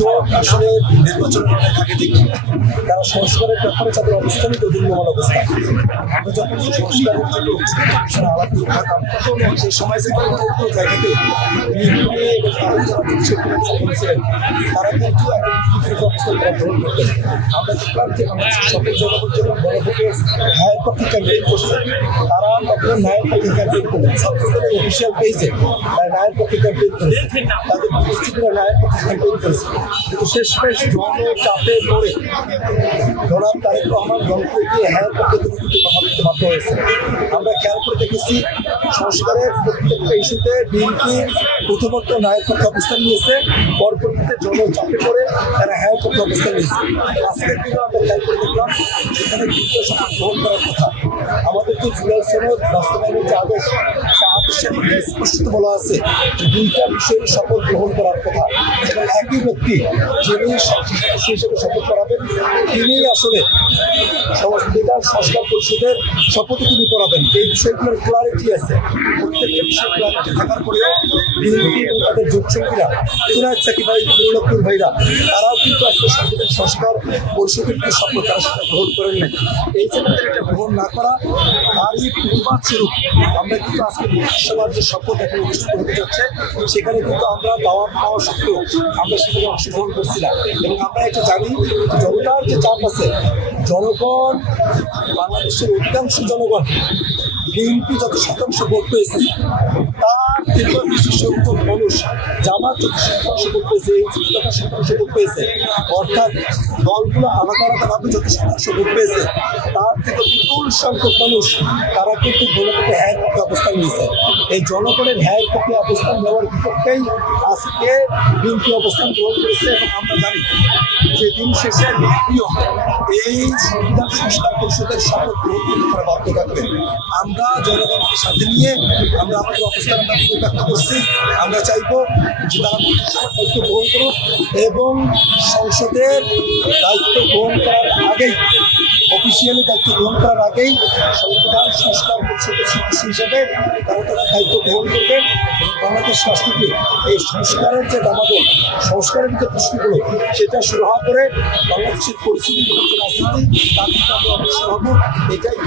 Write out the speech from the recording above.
চোখ আসলে নির্বাচনের অনেক আগে থেকে তারা সংস্কারের ব্যাপারে তাদের অবস্থানই দোদুল্যমান অবস্থা। আমরা যখন সংস্কারের জন্য সেটা আলাপ করতাম সেই সময় থেকে কোনো জায়গাতে এবং তারা যারা বলছিলেন তারা কিন্তু একটা অবস্থান গ্রহণ করতেন। আমরা দেখলাম যে বাংলাদেশের সকল জনগণ যখন গণভোটে ন্যায়ের পক্ষে ক্যাম্পেইন করছে তারা তখন ন্যায়ের পক্ষে ক্যাম্পেইন করলেন। ছাত্রদলের অফিসিয়াল পেজে ন্যায়ের পক্ষে ক্যাম্পেইন করেছে, তাদের উপস্থিতিরা ন্যায়ের পক্ষে ক্যাম্পেইন করেছে। কিন্তু শেষমেশ চাপে পড়ে জনাব তারেক রহমান দলকে গিয়ে ন্যায়ের পক্ষে দুর্নীতি কথা বলতে বাধ্য হয়েছে। আমরা খেয়াল করে দেখেছি সংস্কারের প্রত্যেকটা ইস্যুতে বিএনপি প্রথমত ন্যায়ের পক্ষে অবস্থান নিয়েছে, পরবর্তীতে চাপে পড়ে তারা হ্যায়ের পক্ষে অবস্থান নিয়েছে। আজকের দিনে আমরা খেয়াল করে দেখলাম সেখানে দ্বিতীয় শপথ গ্রহণ করার কথা। আমাদের যে জুলাই সনদ বাস্তবায়নের যে আদেশ সে আদেশের মধ্যে স্পষ্ট বলা আছে যে দুইটা বিষয়ে শপথ গ্রহণ করার কথা এবং একই ব্যক্তি যিনি সদস্য হিসেবে শপথ করাবেন তিনিই আসলে বিধান সংস্কার পরিষদের শপথ তিনি করাবেন। এই বিষয়গুলোর ক্লারিটি আছে। প্রত্যেকটা বিষয় ক্লারিটি থাকার পরেও বিএনপি এবং তাদের যোগসঙ্গীরা ইনায়েত সাকিব ভাই, নুরুল ভাইরা তারাও কিন্তু আজকে সংবিধান সংস্কার পরিষদের যে শপথ তারা সেটা গ্রহণ করেন নাই। এই যে এটা গ্রহণ না করা তারই প্রতিবাদ স্বরূপ আমরা কিন্তু আজকে মন্ত্রিসভার যে শপথ এখন অনুষ্ঠিত হতে যাচ্ছে সেখানে কিন্তু আমরা দাওয়াত পাওয়া সত্ত্বেও আমরা সেখানে অংশগ্রহণ করছি না। এবং আমরা এটা জানি জনতার যে চাপ আছে, জনগণ বাংলাদেশের অধিকাংশ জনগণ বিএনপি যত শতাংশ ভোট পেয়েছে তার থেকে বেশি সংখ্যক মানুষ জামাত যত শতাংশ ভোট পেয়েছে, এনসিপি যত শতাংশ ভোট পেয়েছে, অর্থাৎ দলগুলো আলাদা আলাদাভাবে যত শতাংশ ভোট পেয়েছে তার থেকে বিপুল সংখ্যক মানুষ তারা কিন্তু জনগণের হ্যায়ের পক্ষে অবস্থান নিয়েছে। এই জনগণের হ্যায়ের পক্ষে অবস্থান নেওয়ার বিপক্ষেই আজকে বিএনপি অবস্থান গ্রহণ করেছে। এবং আমরা জানি যে দিন শেষে বিএনপিও এই সংবিধান সংস্কার পরিষদের শপথ গ্রহণ করতে তারা বাধ্য থাকবে। আমরা জনগণকে সাথে নিয়ে আমরা আমাদের অবস্থান আমরা ব্যক্ত করছি। আমরা চাইবো যে তারা দায়িত্ব গ্রহণ করুক এবং সংসদের দায়িত্ব গ্রহণ করার আগেই, অফিসিয়ালি দায়িত্ব গ্রহণ করার আগেই সংবিধান সংস্কার পরিষদের সদস্য হিসেবে তারা দায়িত্ব গ্রহণ করবেন। বাংলাদেশ রাষ্ট্রকে এই সংস্কারের যে দামাদল, সংস্কারের যে প্রশ্নগুলো সেটা সুরাহা করে বাংলাদেশের পরিস্থিতি রাজনীতি তার কিন্তু আমরা অবশ্যই হবো। এটাই